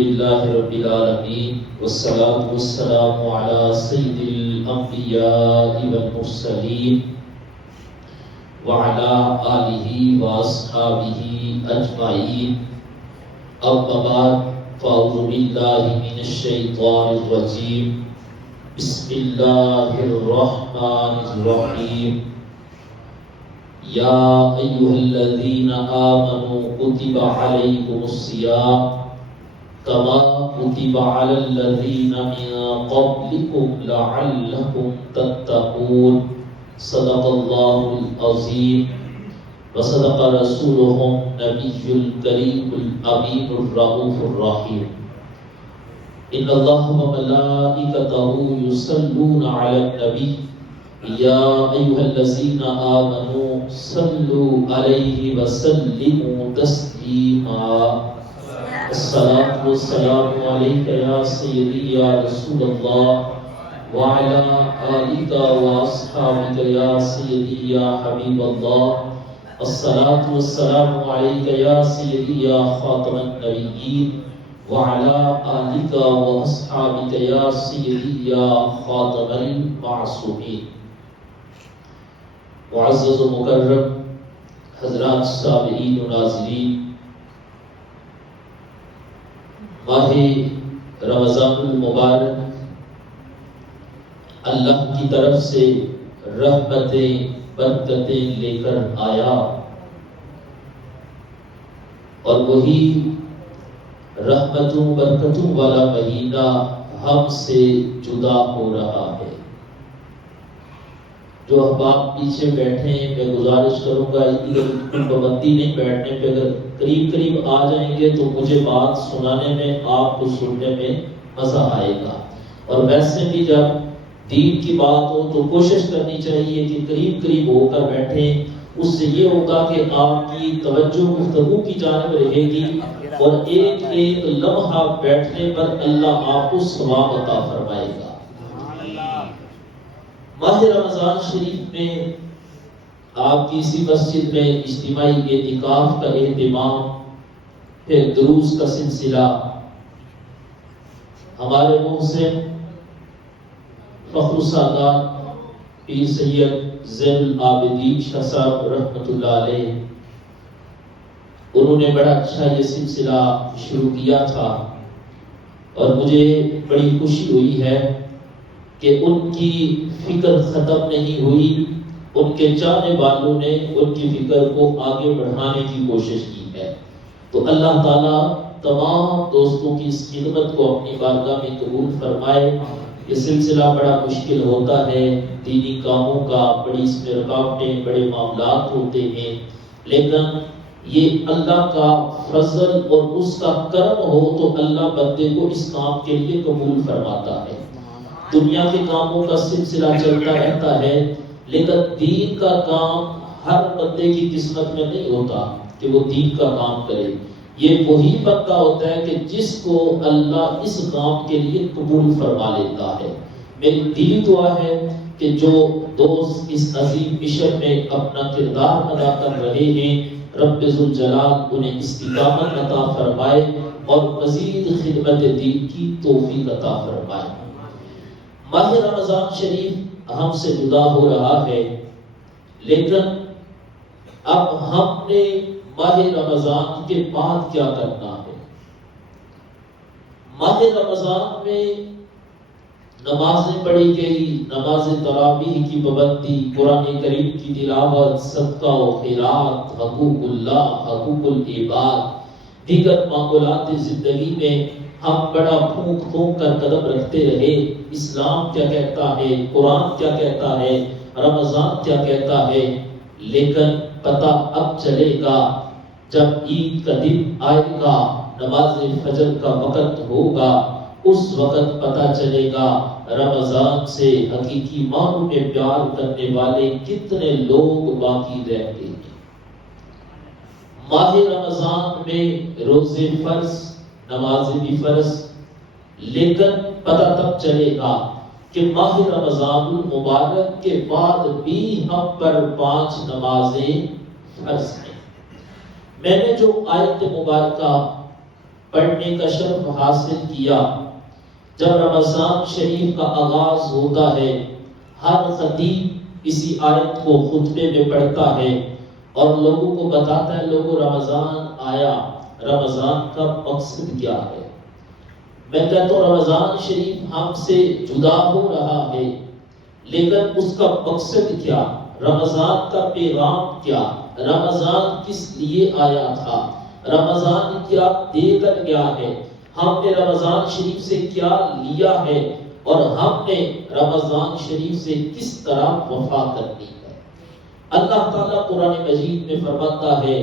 لله رب العالمين والصلاة والسلام على سيد الأنبياء والمرسلين وعلى آله وأصحابه أجمعين. أما بعد فأعوذ بالله من الشيطان الرجيم. بسم الله الرحمن الرحيم. يا أيها الذين آمنوا كتب عليكم الصيام كما كتب على الذين من قبلكم لعلكم تتقون. صدق الله العظيم وصدق رسوله النبي الكريم الأمين الرؤوف الرحيم. إن الله وملائكته يصلون على النبي يا أيها الذين آمنوا صلوا عليه وسلموا تسليما. الصلاة والسلام عليك يا سيدي يا رسول الله وعلى آلك وأصحابك يا سيدي يا حبيب الله. الصلاة والسلام عليك يا سيدي يا خاتم النبيين وعلى آلك وأصحابك يا سيدي يا خاتم المعصومين. معزز و مکرم حضرات سامعین و ناظرین، ماہ رمضان المبارک اللہ کی طرف سے رحمتیں برکتیں لے کر آیا، اور وہی رحمتوں برکتوں والا مہینہ ہم سے جدا ہو رہا ہے. جو احباب پیچھے بیٹھے ہیں، میں گزارش کروں گا ادھر پابندی نہیں بیٹھنے پہ، اگر قریب قریب آ جائیں گے تو مجھے بات سنانے میں، آپ کو سننے میں مزہ آئے گا. اور ویسے بھی جب دین کی بات ہو تو کوشش کرنی چاہیے کہ قریب قریب ہو کر بیٹھیں. اس سے یہ ہوگا کہ آپ کی توجہ گفتگو کی جانب رہے گی، اور ایک ایک لمحہ بیٹھنے پر اللہ آپ کو ثواب عطا فرمائے گا. ماہ رمضان شریف میں آپ کی اسی مسجد میں اجتماعی اعتکاف کا اہتمام، پھر دروس کا سلسلہ، ہمارے محسن فخر السادات پیر سید زین العابدین شاہ صاحب رحمۃ اللہ علیہ، انہوں نے بڑا اچھا یہ سلسلہ شروع کیا تھا، اور مجھے بڑی خوشی ہوئی ہے کہ ان کی فکر ختم نہیں ہوئی. ان کے چاہنے والوں نے ان کی فکر کو آگے بڑھانے کی کوشش کی ہے. تو اللہ تعالیٰ تمام دوستوں کی اس خدمت کو اپنی بارگاہ میں قبول فرمائے. یہ سلسلہ بڑا مشکل ہوتا ہے، دینی کاموں کا بڑی اس میں رکاوٹیں، بڑے معاملات ہوتے ہیں، لیکن یہ اللہ کا فضل اور اس کا کرم ہو تو اللہ بندے کو اس کام کے لیے قبول فرماتا ہے. دنیا کے کاموں کا سلسلہ چلتا رہتا ہے، لیکن دین کا کام ہر بندے کی قسمت میں نہیں ہوتا کہ وہ دین کا کام کرے. یہ وہی بندہ ہوتا ہے کہ جس کو اللہ اس کام کے لیے قبول فرما لیتا ہے. میری دلی دعا ہے کہ جو دوست اس عظیم مشن میں اپنا کردار ادا کر رہے ہیں، رب ذوالجلال انہیں استقامت عطا فرمائے اور مزید خدمت دین کی توفیق عطا فرمائے. ماہ رمضان شریف ہم سے جدا ہو رہا ہے، لیکن اب ہم نے ماہ رمضان کے بعد کیا کرنا ہے؟ ماہ رمضان میں نمازیں پڑھی گئی، نماز تراویح کی پابندی، قرآن کریم کی تلاوت، صدقہ و خیرات، حقوق اللہ، حقوق العباد، دیگر معاملات زندگی میں ہم بڑا پھونک پھونک کر قدم رکھتے رہے. اسلام کیا کہتا ہے، قرآن کیا کہتا ہے، رمضان کیا کہتا ہے، لیکن پتہ اب چلے گا جب عید کا دن آئے گا، نماز فجر کا وقت ہوگا، اس وقت پتہ چلے گا رمضان سے حقیقی معنوں میں پیار کرنے والے کتنے لوگ باقی رہتے ہیں. ماہ رمضان میں روزے فرض، نمازیں بھی فرض، لیکن پتہ تب چلے گا کہ ماہ رمضان المبارک کے بعد بھی ہم پر 5 نمازیں فرض ہیں. میں نے جو آیت مبارکہ پڑھنے کا شرف حاصل کیا۔ جب رمضان شریف کا آغاز ہوتا ہے، ہر خطیب اسی آیت کو خطبے میں پڑھتا ہے اور لوگوں کو بتاتا ہے، لوگوں رمضان آیا، رمضان کا مقصد کیا ہے؟ میں کہتا ہوں رمضان شریف ہم سے جدا ہو رہا ہے، لیکن اس کا مقصد کیا؟ رمضان کا پیغام کیا؟ رمضان کس لیے آیا تھا؟ رمضان کیا دے کر گیا ہے؟ ہم نے رمضان شریف سے کیا لیا ہے اور ہم نے رمضان شریف سے کس طرح وفا کرنی ہے؟ اللہ تعالیٰ قرآن مجید میں فرماتا ہے،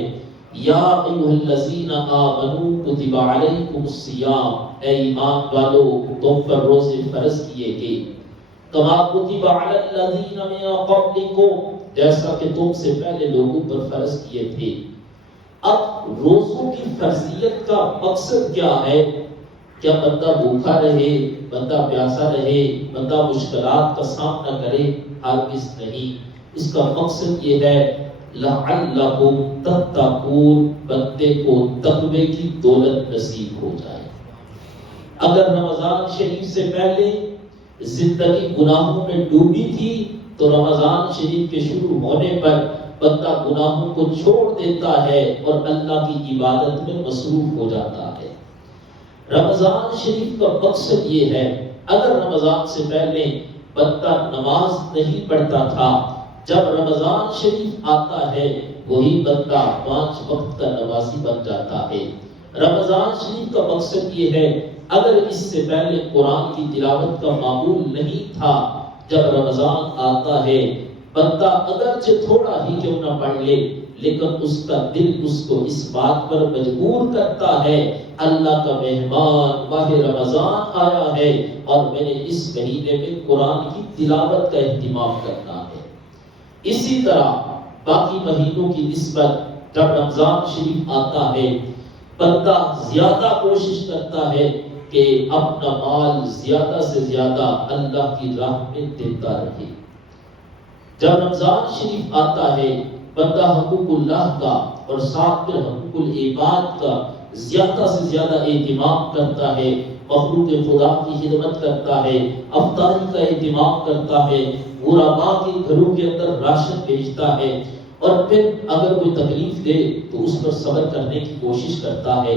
یا ایھا الذین آمنوا کتب علیکم الصیام، اے ایمان والو تم پر روزے فرض کیے گئے، کما کتب علی الذین من قبلکم، جیسا کہ تم سے پہلے لوگوں پر فرض کیے تھے۔ اب روزوں کی فرضیت کا مقصد کیا ہے؟ کیا بندہ بھوکا رہے، بندہ پیاسا رہے، بندہ مشکلات کا سامنا کرے؟ ہرگز نہیں۔ اس کا مقصد یہ ہے لعلکم تتقون، بندے کو تقوی کی دولت نصیب ہو جائے۔ اگر رمضان شریف سے پہلے زندگی گناہوں میں ڈوبی تھی تو رمضان شریف کے شروع ہونے پر بندہ گناہوں کو چھوڑ دیتا ہے اور اللہ کی عبادت میں مصروف ہو جاتا ہے۔ رمضان شریف کا مقصد یہ ہے، اگر رمضان سے پہلے بندہ نماز نہیں پڑھتا تھا، جب رمضان شریف آتا ہے وہی بندہ 5 وقت کا نمازی بن جاتا ہے۔ رمضان شریف کا مقصد یہ ہے، اگر اس سے پہلے قرآن کی تلاوت کا معمول نہیں تھا، جب رمضان آتا ہے بندہ اگرچہ تھوڑا ہی کیوں نہ پڑھ لے، لیکن اس کا دل اس کو اس بات پر مجبور کرتا ہے، اللہ کا مہمان ماہ رمضان آیا ہے اور میں نے اس مہینے میں قرآن کی تلاوت کا اہتمام کرنا ہے۔ اسی طرح باقی مہینوں کی نسبت جب رمضان شریف آتا ہے بندہ زیادہ کوشش کرتا ہے کہ اپنا مال زیادہ سے زیادہ اللہ کی راہ میں دیتا رہے۔ جب رمضان شریف آتا ہے بندہ حقوق اللہ کا اور ساتھ میں حقوق العباد کا زیادہ سے زیادہ اہتمام کرتا ہے، مخلوق خدا کی خدمت کرتا ہے، افطاری کا اہتمام کرتا ہے، غرباء کے گھروں کے اندر راشن بھیجتا ہے، اور پھر اگر کوئی تکلیف دے تو اس پر صبر کرنے کی کوشش کرتا ہے۔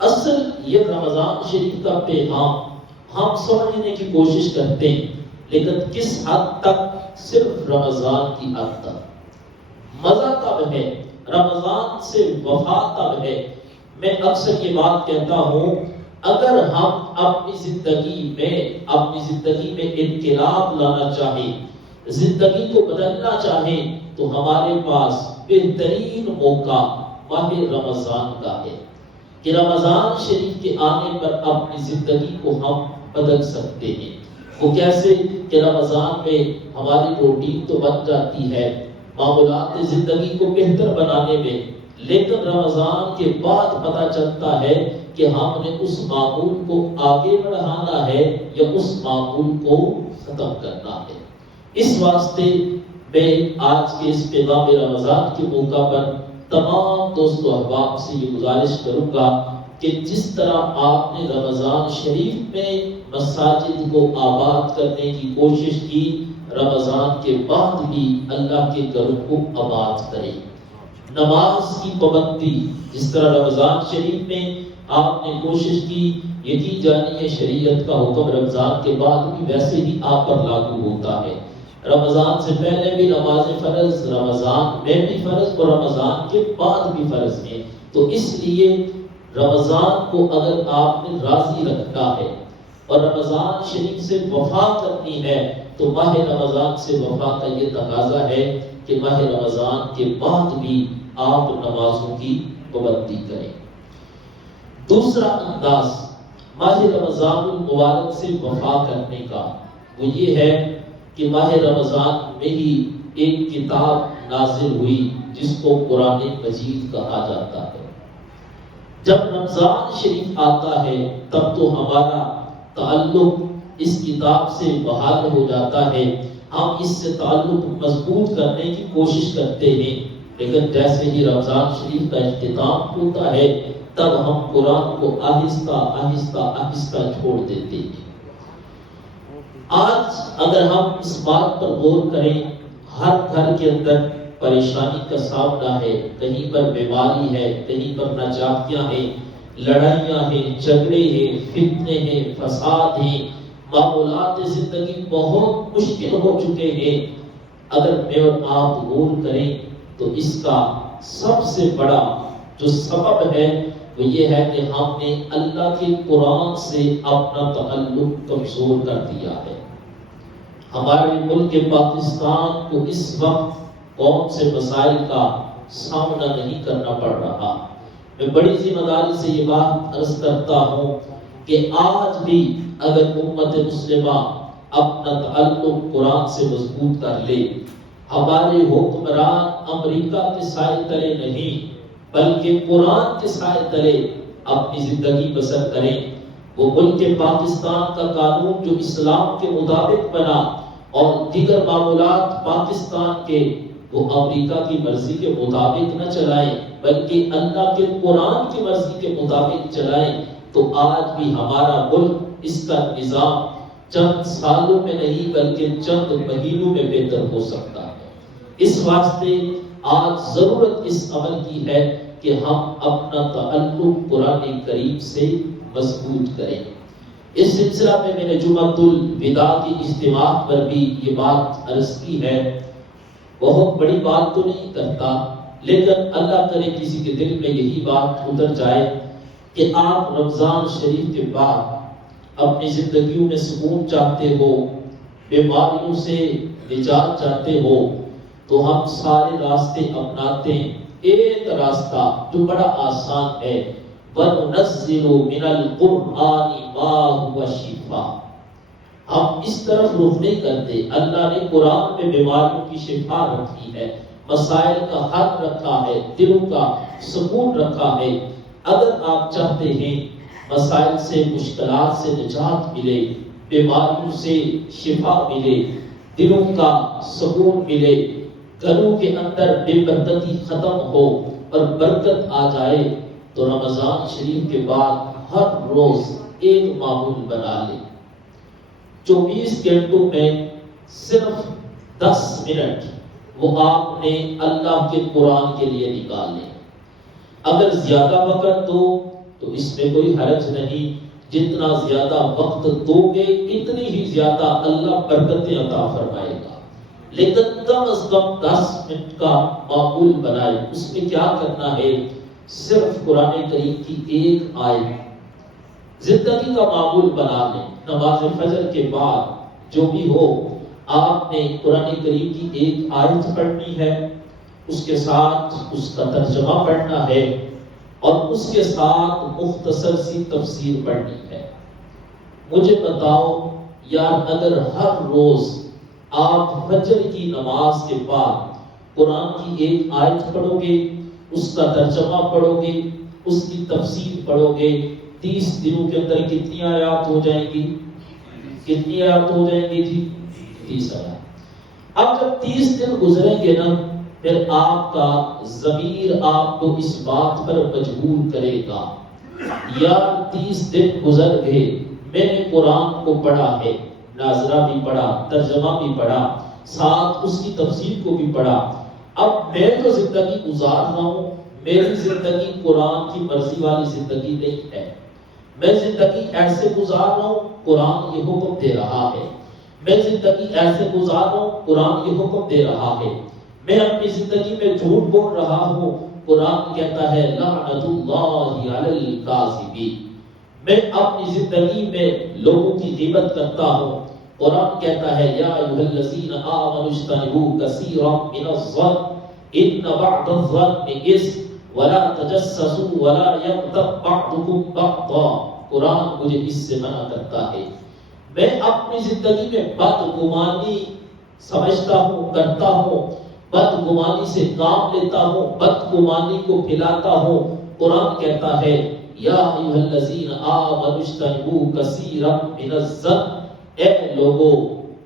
اصل یہ رمضان شریف کا پیغام ہم سمجھنے کی کوشش کرتے ہیں، لیکن کس حد تک؟ صرف رمضان کی حد تک۔ مزہ تب ہے، رمضان سے وفا تب ہے۔ میں اکثر یہ بات کہتا ہوں، اگر ہم اپنی زندگی میں انقلاب لانا چاہیں، زندگی کو بدلنا چاہیں، تو ہمارے پاس بہترین موقع ماہ رمضان کا ہے کہ رمضان شریف کے آنے پر اپنی زندگی کو ہم بدل سکتے ہیں۔ وہ کیسے؟ کہ رمضان میں ہماری روٹین تو بن جاتی ہے معمولات زندگی کو بہتر بنانے میں، لیکن رمضان کے بعد پتہ چلتا ہے کہ ہم نے اس معمول کو آگے بڑھانا ہے یا اس معمول کو ختم کرنا ہے۔ اس واسطے میں آج کے اس پیغام رمضان کے موقع پر تمام دوست و احباب سے یہ گزارش کروں گا کہ جس طرح آپ نے رمضان شریف میں مساجد کو آباد کرنے کی کوشش کی، رمضان کے بعد بھی اللہ کے گھروں کو آباد کریں۔ نماز کی پابندی، جس طرح رمضان شریف میں آپ نے کوشش کی، یقین جانیے شریعت کا حکم رمضان کے بعد بھی ویسے ہی آپ پر لاگو ہوتا ہے۔ رمضان سے پہلے بھی نماز فرض، رمضان میں بھی فرض اور رمضان کے بعد بھی فرض ہے۔ تو اس لیے رمضان کو اگر آپ نے راضی رکھنا ہے اور رمضان شریف سے وفا کرنی ہے تو ماہ رمضان سے وفا کا یہ تقاضا ہے کہ ماہ رمضان کے بعد بھی آپ نمازوں کی پابندی کریں۔ دوسرا انداز ماہ رمضان المبارک سے وفا کرنے کا وہ یہ ہے کہ ماہ رمضان میں ہی ایک کتاب نازل ہوئی جس کو قرآن مجید کہا جاتا ہے۔ جب رمضان شریف آتا ہے تب تو ہمارا تعلق اس کتاب سے بحال ہو جاتا ہے، ہم اس سے تعلق مضبوط کرنے کی کوشش کرتے ہیں، لیکن جیسے ہی رمضان شریف کا اختتام ہوتا ہے تب ہم قرآن کو آہستہ آہستہ آہستہ چھوڑ دیتے ہیں۔ آج اگر ہم اس بات پر غور کریں، ہر گھر کے اندر پریشانی کا سامنا ہے، کہیں پر بیماری ہے، کہیں پر ناجاتیاں ہیں، لڑائیاں ہیں، جھگڑے ہیں، فتنے ہیں، فساد ہیں، معاملات زندگی بہت مشکل ہو چکے ہیں۔ اگر میں اور آپ غور کریں تو اس کا سب سے بڑا جو سبب ہے وہ یہ ہے کہ ہم نے اللہ کے قرآن سے اپنا تعلق کمزور کر دیا ہے۔ ہمارے ملک پاکستان کو اس وقت کون سے مسائل کا سامنا نہیں کرنا پڑ رہا۔ میں بڑی ذمہ داری سے یہ بات عرض کرتا ہوں کہ آج بھی اگر امت مسلمہ اپنا تعلق قرآن سے مضبوط کر لے، ہمارے حکمران امریکہ کے سائے تلے نہیں بلکہ قرآن کے سائے تلے اپنی زندگی بسر کریں، وہ ملک پاکستان کا قانون جو اسلام کے مطابق بنا اور دیگر معاملات پاکستان کے وہ امریکہ کی مرضی کے مطابق نہ چلائیں بلکہ اللہ کے قرآن کی مرضی کے مطابق چلائیں، تو آج بھی ہمارا ملک اس کا نظام چند سالوں میں نہیں بلکہ چند مہینوں میں بہتر ہو سکتا ہے۔ اس واسطے آج ضرورت اس عمل کی ہے کہ ہم اپنا تعلق قرآن کریم سے مضبوط کریں۔ اس سلسلہ میں میں نے جمعۃ الوداع کی اجتماع پر بھی یہ بات عرض کی ہے۔ بہت بڑی بات تو نہیں کرتا، لیکن اللہ کرے کسی کے دل میں یہی بات اتر جائے کہ آپ رمضان شریف کے بعد اپنی زندگیوں میں سکون چاہتے ہو، بیماریوں سے نجات چاہتے ہو، تو ہم سارے راستے اپناتے ہیں۔ ایک راستہ جو بڑا آسان ہے، وَنُنَزِّلُ مِنَ الْقُرْآنِ مَا هُوَ شِفَاءٌ۔ ہم اس طرف رخ نہیں کرتے۔ اللہ نے قرآن میں بیماریوں کی شفا رکھی ہے، مسائل کا حل رکھا ہے، دلوں کا سکون رکھا ہے۔ اگر آپ چاہتے ہیں مسائل سے، مشکلات سے نجات ملے، بیماریوں سے شفا ملے، دلوں کا سکون ملے، گھروں کے اندر بے برکتی ختم ہو اور برکت آ جائے، تو رمضان شریف کے بعد ہر روز ایک معمول بنا لیں۔ 24 گھنٹوں میں صرف 10 منٹ وہ آپ نے اللہ کے قرآن کے لیے نکالے۔ اگر زیادہ وقت دو تو اس میں کوئی حرج نہیں، جتنا زیادہ وقت دو گے اتنی ہی زیادہ اللہ برکتیں عطا فرمائے گا، لیکن کم از کم 10 منٹ کا معمول بنائے۔ اس میں کیا کرنا ہے؟ صرف قرآن کریم کی ایک آیت زندگی کا معمول بنا لیں۔ نماز فجر کے بعد جو بھی ہو، آپ نے قرآن کریم کی ایک آیت پڑھنی ہے، اس کے ساتھ اس کا ترجمہ پڑھنا ہے اور اس کے ساتھ مختصر سی تفسیر پڑھنی ہے۔ مجھے بتاؤ یار، اگر ہر روز آپ فجر کی نماز کے بعد قرآن کی ایک آیت پڑھو گے، اس کا ترجمہ پڑھو گے، اس کی تفسیر پڑھو گے، 30 دنوں کے اندر کتنی آیات ہو جائیں گی؟ کتنی آیات ہو جائیں گی جی؟ 30 آیات۔ اب جب 30 دن گزریں گے نا، پھر آپ کا ضمیر آپ کو اس بات پر مجبور کرے گا، یار 30 دن گزر گئے، میں نے قرآن کو پڑھا ہے، ناظرہ بھی پڑھا، ترجمہ بھی پڑھا، ساتھ اس کی تفسیر کو بھی پڑھا، اب میں جو زندگی گزار رہا ہوں، میری زندگی قرآن کی مرضی والی زندگی نہیں ہے۔ میں زندگی ایسے گزار رہا ہوں، قرآن یہ حکم دے رہا ہے۔ میں زندگی ایسے گزار رہا ہوں، قرآن یہ حکم دے رہا ہے۔ میں اپنی زندگی میں جھوٹ بول رہا ہوں، قرآن کہتا ہے لعنت اللہ علی الکاذبین۔ میں اپنی زندگی میں لوگوں کی غیبت کرتا ہوں، قرآن کہتا ہے یا ایھا الذین آمنوا اجتنبوا کثیرا من الظن ان بعض الظن اثم ولا تجسسوا ولا یغتب بعضکم بعضا۔ قرآن مجھے اس سے منع کرتا ہے۔ میں اپنی زندگی میں بدگمانی سمجھتا ہوں، کرتا ہوں، بدگمانی سے کام لیتا ہوں، بدگمانی کو پھیلاتا ہوں۔ قرآن کہتا ہے یا ایھا الذین آمنوا اجتنبوا کثیرا من الظن۔ اے لوگو،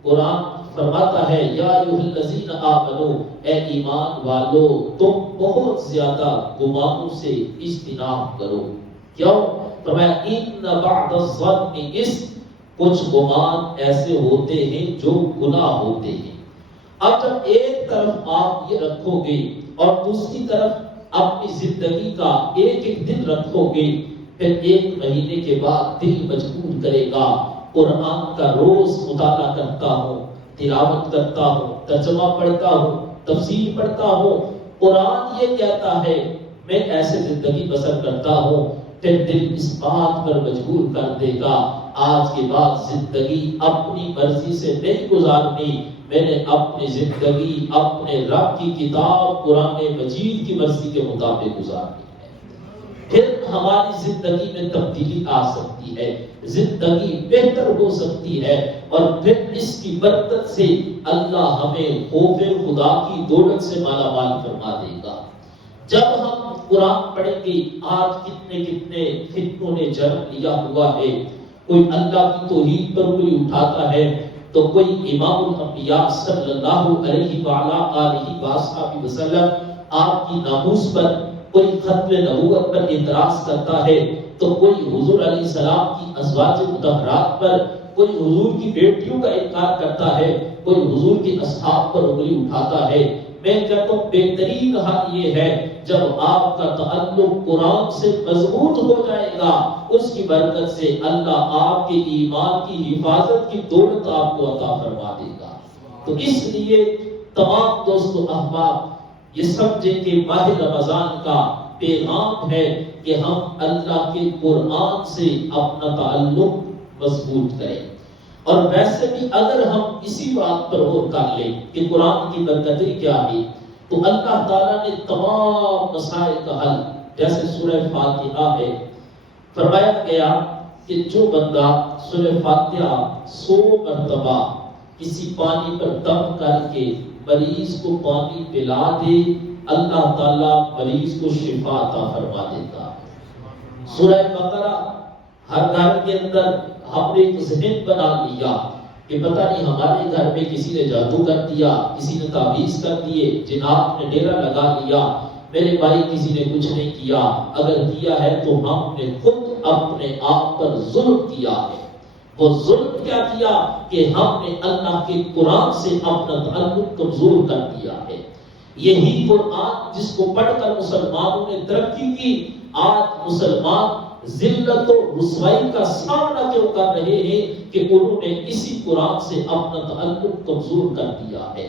قرآن فرماتا ہے یا ایھا الذین آمنوا، اے ایمان والو، تم بہت زیادہ گمانوں سے اجتناب کرو۔ کیوں؟ فرمایا ان بعد الظن اسم، کچھ گمان ایسے ہوتے ہیں جو گناہ ہوتے ہیں۔ اب جب ایک طرف آپ یہ رکھو گے اور دوسری طرف اپنی زندگی کا ایک ایک دن رکھو گے، پھر ایک مہینے کے بعد دل مجبور کرے گا قرآن کا روز مطالعہ کرتا ہوں، تلاوت کرتا ہوں، ترجمہ پڑھتا ہوں، تفسیر پڑھتا ہوں، قرآن یہ کہتا ہے، میں ایسے زندگی بسر کرتا ہوں، پھر دل اس بات پر مجبور کر دے گا آج کے بعد زندگی اپنی مرضی سے نہیں گزارنی، میں نے اپنی زندگی اپنے رب کی کتاب قرآن مجید کی مرضی کے مطابق گزارنی ہے۔ پھر ہماری زندگی میں تبدیلی آ سکتی ہے، زندگی بہتر ہو سکتی ہے، اور پھر اس کی برکت سے اللہ ہمیں خوف خدا کی دولت سے مالا مال فرما دے گا۔ جب ہم قرآن پڑھیں گے، آج کتنے کتنے فتنوں نے جنم لیا ہوا ہے، کوئی اللہ کی توحید پر کوئی اٹھاتا ہے تو کوئی امام الانبیاء صلی اللہ علیہ وآلہ وسلم آپ کی ناموس پر، کوئی ختم نبوت پر اعتراض کرتا ہے، تو کوئی حضور علیہ السلام کی ازواج مطہرات پر، کوئی حضور کی بیٹیوں کا انکار کرتا ہے، کوئی حضور کے اصحاب پر انگلی اٹھاتا ہے۔ میں کہتا ہوں بہترین حال یہ ہے جب آپ کا تعلق قرآن سے مضبوط ہو جائے گا، اس کی برکت سے اللہ آپ کے ایمان کی حفاظت کی دولت آپ کو عطا فرما دے گا۔ تو اس لیے تمام دوست و احباب یہ سمجھیں کہ ماہ رمضان کا پیغام ہے کہ ہم اللہ کے قرآن سے اپنا تعلق مضبوط کریں۔ اور ویسے بھی اگر ہم اسی بات پر غور کر لیں کہ قرآن کی برکتیں کیا ہے، تو اللہ تعالیٰ نے تمام مسائل کا حل، جیسے سورہ فاتحہ ہے، فرمایا گیا کہ جو بندہ سورہ فاتحہ 100 مرتبہ کسی پانی پر دم کر کے مریض کو پانی پلا دے، اللہ تعالیٰ مریض کو شفا عطا فرما دیتا ہے۔ سورہ بقرہ ہر گھر کے اندر ہم نے ایک ذہن بنا لیا کہ پتہ نہیں ہمارے گھر میں کسی نے جادو کر دیا، کسی نے تعویذ کر دیے، جنات نے ڈیرا لگا لیا، میرے بھائی کسی نے کچھ نہیں کیا، اگر کیا ہے تو ہم نے خود اپنے آپ پر ظلم کیا ہے۔ وہ ظلم کیا کیا کہ ہم نے اللہ کے قرآن سے اپنا تعلق کمزور کر دیا ہے۔ یہی قرآن جس کو پڑھ کر مسلمانوں نے ترقی کی، آج مسلمان ذلت و رسوائی کا سامنا کیوں کر رہے ہیں کہ انہوں نے اسی قرآن سے اپنا تعلق کمزور کر دیا ہے۔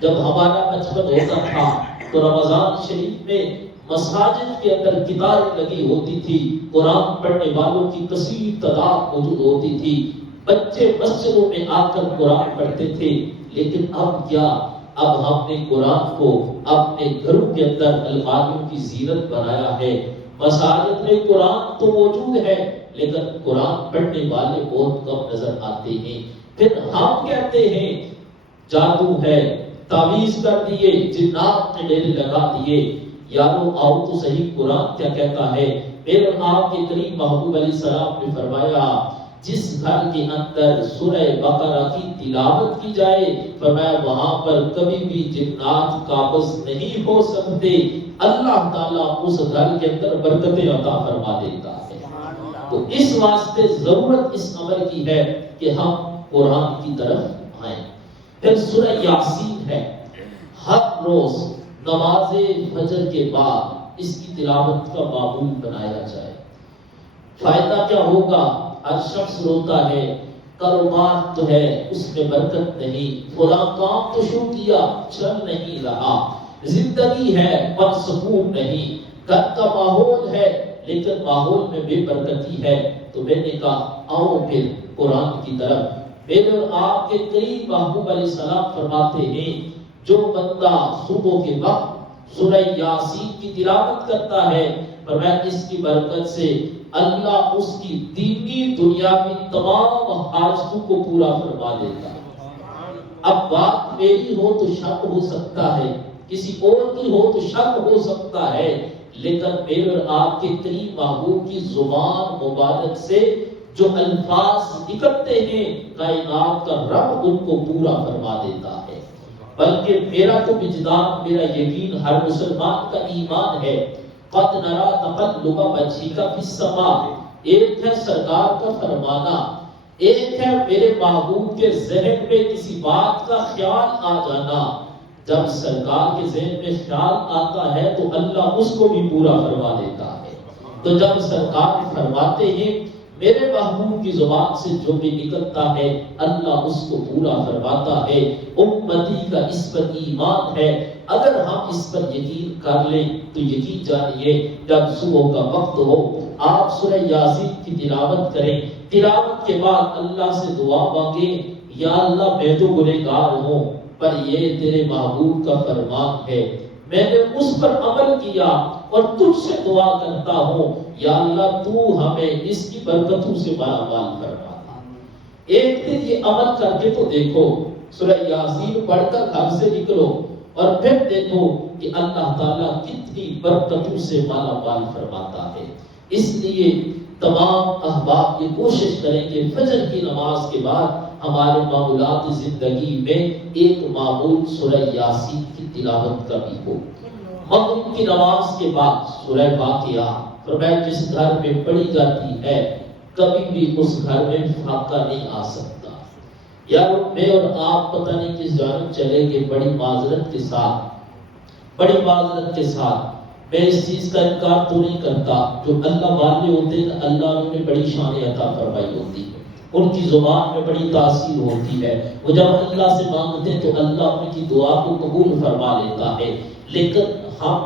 جب ہمارا بچپن ہوتا تھا تو رمضان شریف میں مساجد کے اندر قطاریں لگی ہوتی تھی، قرآن پڑھنے والوں کی کثیر تعداد موجود ہوتی تھی، بچے مسجدوں میں آ کر قرآن پڑھتے تھے۔ لیکن اب کیا؟ اب ہم نے قرآن کو اپنے گھروں کے اندر الماریوں کی زینت بنایا ہے۔ مساجد میں قرآن تو موجود ہے لیکن قرآن پڑھنے والے بہت کم نظر آتے ہیں۔ پھر ہم کہتے ہیں جادو ہے، تعویذ کر دیے، جنات نے ڈیرے لگا دیے۔ یارو آؤ تو صحیح قرآن کیا کہتا ہے۔ میرے آپ کے کریم محبوب علیہ السلام نے فرمایا جس گھر کے اندر سورہ بقرہ کی تلاوت کی جائے، فرمایا وہاں پر کبھی بھی جنات قابض نہیں ہو سکتے، اللہ تعالیٰ اس گھر کے اندر برکتیں عطا فرما دیتا ہے۔ تو اس واسطے ضرورت اس عمل کی ہے کہ ہم قرآن کی طرف آئیں۔ پھر سورہ یاسین ہے، ہر روز نماز فجر کے بعد اس کی تلاوت کا معمول بنایا جائے۔ فائدہ کیا ہوگا؟ ہر شخص روتا ہے، کاروبار تو ہے اس میں برکت نہیں، فلاں کام تو شروع کیا چل نہیں رہا، زندگی ہے پر سکون نہیں، گھر کا ماحول ہے لیکن ماحول میں بے برکتی ہے۔ تو میں نے کہا آؤ پھر قرآن کی طرف۔ میرے آپ کے قریب محبوب علیہ السلام فرماتے ہیں جو بندہ صبح کے وقت سورہ یاسین کی تلاوت کرتا ہے، فرمایا اس کی برکت سے اللہ اس کی دینی دنیاوی تمام حاجتوں کو پورا فرما دیتا ہے۔ اب بات میری ہو تو شک ہو سکتا ہے، کسی اور کی ہو تو شک ہو سکتا ہے، لیکن میرے اور آپ کے قریب محبوب کی زبان مبارک سے جو الفاظ نکلتے ہیں کائنات کا رب ان کو پورا فرما دیتا ہے۔ بلکہ میرا تو وجدان، میرا یقین، ہر مسلمان کا ایمان ہے قد نرا تقلب وجهک فی السماء، ایک ہے سرکار کا فرمانا، ایک ہے میرے محبوب کے ذہن میں کسی بات کا خیال آ جانا۔ جب سرکار کے ذہن میں خیال آتا ہے تو اللہ اس کو بھی پورا فرما دیتا ہے۔ تو جب سرکار فرماتے ہیں میرے محبوب کی زبان سے جو بھی نکلتا ہے اللہ اس کو پورا فرماتا ہے۔ امتی کا اس پر ایمان ہے، اگر ہم اس پر یقین کر لیں تو یقین جانیے جب صبح کا وقت ہو آپ سورہ یاسین کی تلاوت کریں، تلاوت کے بعد اللہ سے دعا مانگیں، یا اللہ میں تو گنہگار ہوں پر یہ تیرے محبوب کا فرمان ہے، میں نے اس پر عمل کیا اور تجھ سے دعا کرتا ہوں یا اللہ تو ہمیں اس کی برکتوں سے مالا مال فرما۔ ایک دن یہ عمل کر کے تو دیکھو، سورہ یاسین پڑھ کر گھر سے نکلو اور پھر دیکھو کہ اللہ تعالیٰ کتنی برکتوں سے مالا مال فرماتا ہے۔ اس لیے تمام احباب یہ کوشش کریں کہ فجر کی نماز کے بعد ہمارے معمولات زندگی میں ایک معمول سورہ یاسین کی تلاوت کا بھی ہو۔ مغرب کی نماز کے بعد سورہ واقعہ، فرمایا جس گھر میں پڑھی جاتی ہے کبھی بھی اس گھر میں فاقہ نہیں آ سکتا۔ یار میں اور آپ پتہ نہیں کس جانب چلے گئے، بڑی معذرت کے ساتھ میں اس چیز کا انکار تو نہیں کرتا، جو اللہ والے ہوتے ہیں اللہ انہوں نے بڑی شان عطا فرمائی ہوتی ہے، ان کی زبان میں بڑی تاثیر ہوتی ہے، وہ جب اللہ سے مانگتے ہیں تو اللہ ان کی دعا کو قبول فرما لیتا ہے۔ لیکن ہم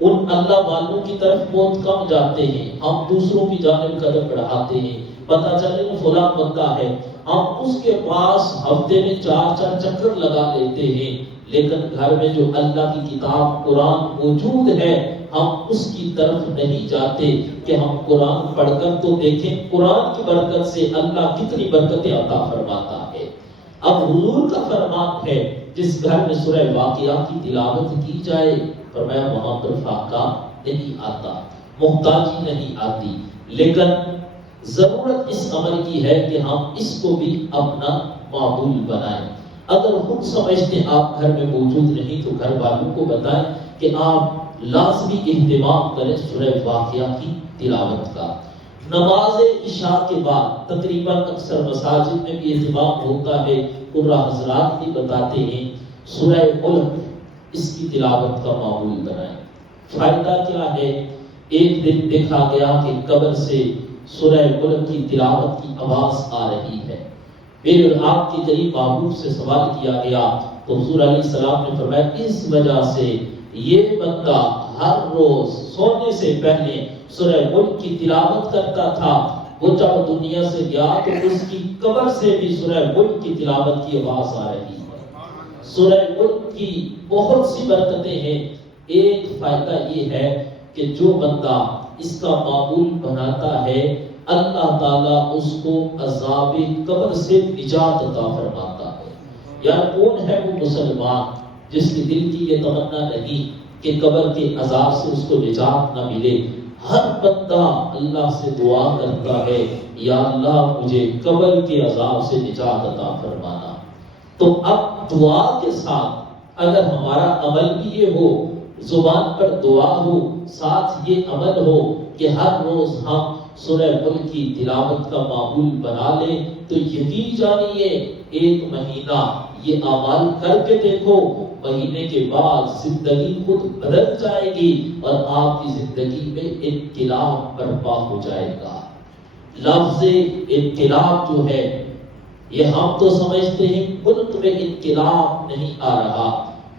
ان اللہ والوں کی طرف بہت کم جاتے ہیں، ہم دوسروں کی جانب قدم بڑھاتے ہیں، پتہ چلے وہ فلاں بندہ ہے، ہم اس کے پاس ہفتے میں 4 چکر لگا لیتے ہیں، لیکن گھر میں جو اللہ کی کتاب قرآن موجود ہے ہم اس کی طرف نہیں جاتے کہ ہم قرآن پڑھ کر تو دیکھیں قرآن کی برکت سے اللہ کتنی برکتیں عطا فرماتا ہے۔ اب حضور کا فرمان ہے جس گھر میں سورہ واقعہ کی تلاوت کی جائے فرمایا وہاں پر فاقہ نہیں آتا، محتاجی نہیں آتی، لیکن ضرورت اس عمل کی ہے کہ ہم اس کو بھی اپنا معمول بنائیں۔ اگر خود سمجھتے آپ گھر میں موجود نہیں تو گھر والوں کو بتائیں کہ آپ لازمی اہتمام کریں سورہ واقعہ کی تلاوت کا۔ نماز عشاء کے بعد تقریباً اکثر مساجد میں بھی اہتمام ہوتا ہے، قرآن حضرات بھی بتاتے ہیں سورہ ملک اس کی تلاوت کا معمول بنائیں۔ فائدہ کیا ہے؟ ایک دن دیکھا گیا کہ قبر سے سورہ ملک کی تلاوت کی آواز آ رہی ہے، پھر آپ کے قریب محبوب سے سوال کیا گیا تو حضور علیہ السلام نے فرمایا اس وجہ سے یہ بندہ ہر روز سونے سے پہلے سورہ ملک کی تلاوت کرتا تھا، وہ جب دنیا سے گیا تو اس کی قبر سے بھی سورہ ملک کی تلاوت کی آواز آ رہی ہے۔ سورہ ملک کی بہت سی برکتیں ہیں، ایک فائدہ یہ ہے کہ جو بندہ اس کا معمول بناتا ہے اللہ تعالیٰ اس کو عذاب قبر سے نجات عطا فرماتا ہے۔ یار کون ہے وہ مسلمان جس کے دل کی یہ تمنا نہیں کہ قبر کے عذاب سے اس کو نجات نہ ملے؟ ہر بندہ اللہ سے دعا کرتا ہے یا اللہ مجھے قبر کے عذاب سے نجات عطا فرمانا۔ تو اب دعا کے ساتھ اگر ہمارا عمل بھی یہ ہو، زبان پر دعا ہو، ساتھ یہ عمل ہو کہ ہر روز ہم سورہ ملک کی تلاوت کا معمول بنا لیں تو یقین جانیے ایک مہینہ یہ اعمال کر کے دیکھو، مہینے کے بعد زندگی خود بدل جائے گی اور آپ کی زندگی میں انقلاب برپا ہو جائے گا۔ لفظ انقلاب جو ہے یہ ہم تو سمجھتے ہیں ملک میں انقلاب نہیں آ رہا،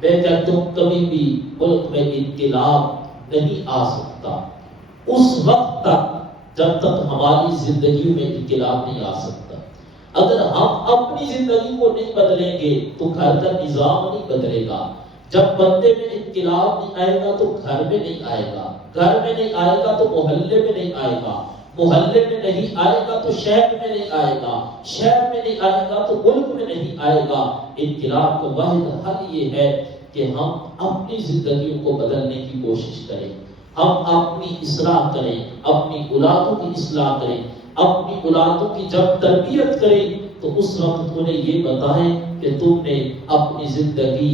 میں کہتا ہوں کبھی بھی ملک میں انقلاب نہیں آ سکتا اس وقت تک جب تک ہماری زندگیوں میں انقلاب نہیں آ سکتا۔ اگر ہم اپنی زندگی کو نہیں بدلیں گے تو گھر کا نظام نہیں بدلے گا۔ جب بندے میں انقلاب نہیں آئے گا تو گھر میں نہیں آئے گا، گھر میں نہیں آئے گا تو محلے میں نہیں آئے گا، محلے میں نہیں آئے گا تو شہر میں نہیں آئے گا، شہر میں نہیں آئے گا تو ملک میں نہیں آئے گا۔ انقلاب کا واحد حل یہ ہے کہ ہم اپنی زندگیوں کو بدلنے کی کوشش کریں، ہم اپنی اصلاح کریں، اپنی اولادوں کی اصلاح کریں، اپنی اولادوں کی جب تربیت کریں تو اس وقت انہیں یہ بتائیں کہ تم نے اپنی زندگی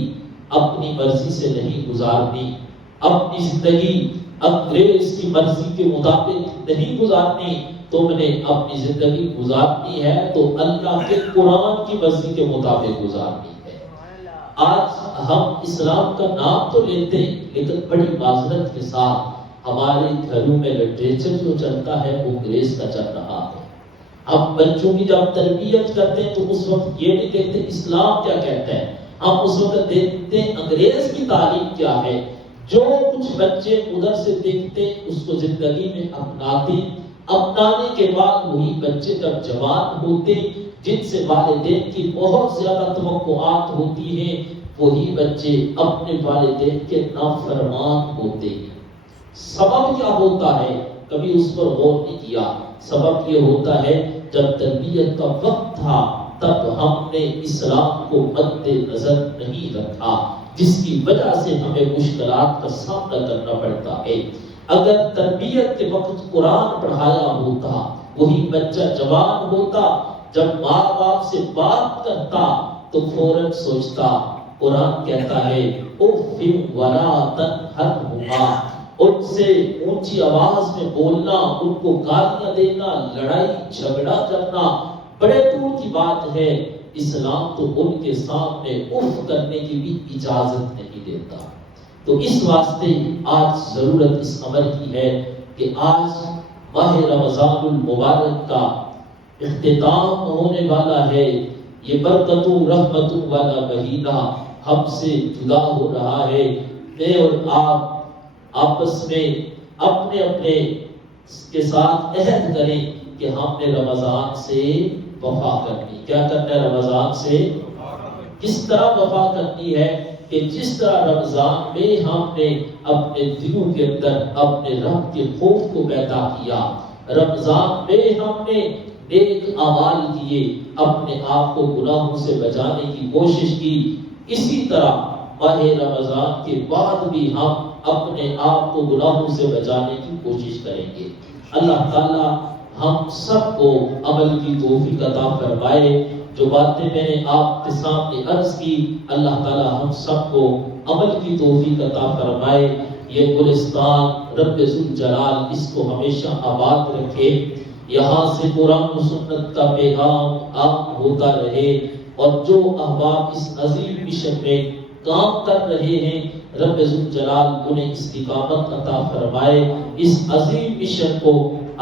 اپنی مرضی سے نہیں گزارنی، اپنی زندگی انگریز کی مرضی کے مطابق نہیں گزارنی، تم نے اپنی زندگی گزارنی ہے تو اللہ کے قرآن کی مرضی کے مطابق گزارنی ہے۔ آج ہم اسلام کا نام تو لیتے ہیں لیکن بڑی معذرت کے ساتھ ہمارے گھروں میں لٹریچر جو چلتا ہے وہ انگریز کا چل رہا ہے۔ ہم بچوں کی جب تربیت کرتے ہیں تو اس وقت یہ نہیں دیکھتے اسلام کیا کہتا ہے، ہم اس وقت دیکھتے ہیں انگریز کی تعلیم کیا ہے۔ جو کچھ بچے ادھر سے دیکھتے اس کو زندگی میں اپناتے، اپنانے کے بعد وہی بچے جب جوان ہوتے، جن سے والدین کی بہت زیادہ توقعات ہوتی ہیں، وہی بچے اپنے والدین کے نافرمان ہوتے ہیں۔ سبب کیا ہوتا ہے کبھی اس پر غور نہیں کیا۔ سبب یہ ہوتا ہے جب تربیت کا وقت تھا تب ہم نے اسلام کو مد نظر نہیں رکھا، جس کی وجہ سے ہمیں مشکلات کا سامنا کرنا پڑتا ہے۔ اگر تربیت کے وقت قرآن پڑھایا ہوتا، وہی بچہ جوان ہوتا، جب ماں باپ سے بات کرتا تو فوراً سوچتا قرآن کہتا ہے اُفٍ وَلَا تَنْهَرْهُمَا، ان سے اونچی آواز میں بولنا، ان کو گالیاں دینا، لڑائی جھگڑا کرنا بڑے دور کی بات ہے۔ اسلام تو ان کے سامنے اف کرنے کی بھی اجازت نہیں دیتا۔ تو اس واسطے آج ضرورت اس امر کی ہے کہ آج ماہ رمضان المبارک کا اختتام ہونے والا ہے، یہ برکتوں رحمتوں والا مہینہ ہم سے جدا ہو رہا ہے۔ میں اور آپ آپس میں اپنے اپنے کے ساتھ عہد کریں کہ ہم نے رمضان سے وفا کرنی۔ کیا کرنا ہے رمضان سے؟ کس طرح وفا کرنی ہے کہ جس طرح رمضان میں ہم نے اپنے دلوں کے اندر اپنے رب کے خوف کو پیدا کیا، رمضان میں ہم نے نیک اعمال کیے، اپنے آپ کو گناہوں سے بچانے کی کوشش کی، اسی طرح ماہ رمضان کے بعد بھی ہم اپنے آپ کو گناہوں سے بچانے کی کوشش کریں گے۔ اللہ تعالیٰ ہم سب کو عمل کی توفیق عطا فرمائے۔ جو باتیں میں نے آپ کے سامنے عرض کی، اللہ تعالیٰ ہم سب کو عمل کی توفیق عطا فرمائے۔ یہ گلستان رب ذوالجلال اس کو ہمیشہ آباد رکھے، یہاں سے قرآن و سنت کا پیغام عام ہوتا رہے، اور جو احباب اس عظیم مشن میں کام کر رہے ہیں رب ذوالجلال انہیں استقامت عطا فرمائے، اس عظیم مشن کو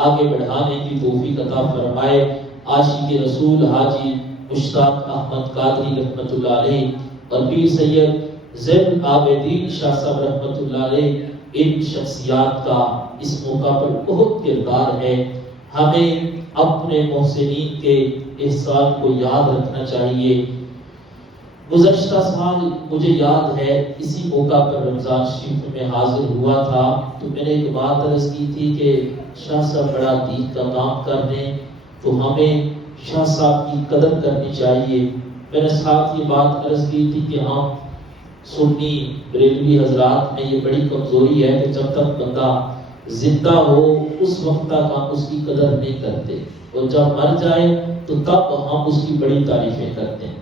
آگے بڑھانے کی توفیق عطا فرمائے۔ عاشق رسول حاجی مشتاق احمد قادری رحمۃ اللہ علیہ اور پیر سید زین العابدین شاہ صاحب رحمۃ اللہ علیہ، ان شخصیات کا اس موقع پر بہت کردار ہے۔ ہمیں اپنے محسنین کے احسان کو یاد رکھنا چاہیے۔ گزشتہ سال مجھے یاد ہے اسی موقع پر رمضان شریف میں حاضر ہوا تھا، تو میں نے ایک بات عرض کی تھی کہ شاہ صاحب بڑا دین کا کام کر رہے ہیں تو ہمیں شاہ صاحب کی قدر کرنی چاہیے۔ میں نے ساتھ یہ بات عرض کی تھی کہ ہم سنی بریلوی حضرات میں یہ بڑی کمزوری ہے کہ جب تک بندہ زندہ ہو اس وقت تک ہم اس کی قدر نہیں کرتے، اور جب مر جائے تو تب ہم اس کی بڑی تعریفیں کرتے ہیں۔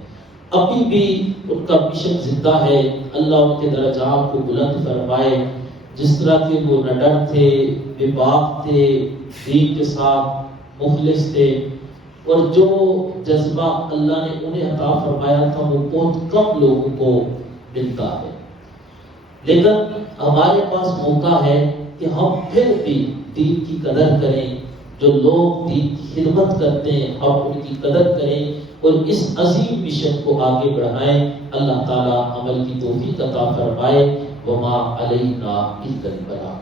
ابھی بھی ان کا مشن زندہ ہے، اللہ ان کے درجات کو بلند فرمائے۔ جس طرح کے وہ نڈر تھے، بے باک تھے، دین کے ساتھ مخلص تھے، اور جو جذبہ اللہ نے انہیں عطا فرمایا تھا وہ بہت کم لوگوں کو ملتا ہے۔ لیکن ہمارے پاس موقع ہے کہ ہم پھر بھی دین کی قدر کریں، جو لوگ دین کی خدمت کرتے ہیں ہم ان کی قدر کریں اور اس عظیم مشن کو آگے بڑھائیں۔ اللہ تعالیٰ عمل کی توفیق عطا فرمائے۔ وما علینا الا البلاغ۔